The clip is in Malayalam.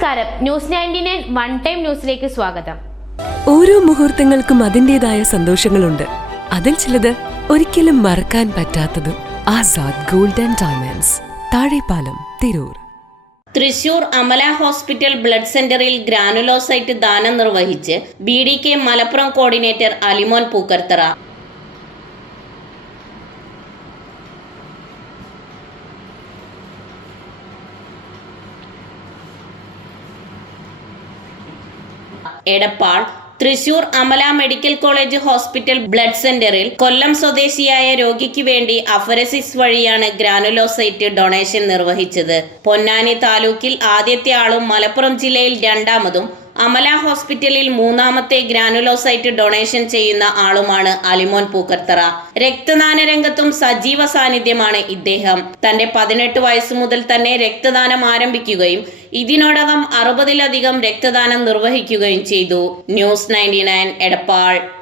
നമസ്കാരം, ന്യൂസ് 99 വൺ ടൈം ന്യൂസിലേക്ക് സ്വാഗതം. ഓരോ മുഹൂർത്തങ്ങൾക്കും അതിൻ്റെതായ സന്തോഷങ്ങളുണ്ട്. അതിൽ ചിലത് ഒരിക്കലും മറക്കാൻ പറ്റാത്തതും. Azad gold and diamonds, Thazhepalam, Tirur. Thrissur Amala hospital blood സെന്ററിൽ ഗ്രാനുലോസൈറ്റ് ദാനം നിർവഹിച്ച് BDK Malappuram coordinator Alimon Pookkarthara. Edappal Thrissur Amala medical college hospital blood സെന്ററിൽ കൊല്ലം സ്വദേശിയായ രോഗിക്ക് വേണ്ടി അഫരസിസ് വഴിയാണ് ഗ്രാനുലോസൈറ്റ് ഡൊണേഷൻ നിർവഹിച്ചത്. പൊന്നാനി താലൂക്കിൽ ആദ്യത്തെ ആളും മലപ്പുറം ജില്ലയിൽ രണ്ടാമതും അമല ഹോസ്പിറ്റലിൽ മൂന്നാമത്തെ ഗ്രാനുലോസൈറ്റ് ഡൊണേഷൻ ചെയ്യുന്ന ആളുമാണ് അലിമോൻ പൂക്കർത്തറ. രക്തദാന രംഗത്തും സജീവ സാന്നിധ്യമാണ് ഇദ്ദേഹം. തന്റെ 18 വയസ്സ് മുതൽ തന്നെ രക്തദാനം ആരംഭിക്കുകയും ഇതിനോടകം 60-ലധികം രക്തദാനം നിർവഹിക്കുകയും ചെയ്തു. ന്യൂസ് 99 എടപ്പാൾ.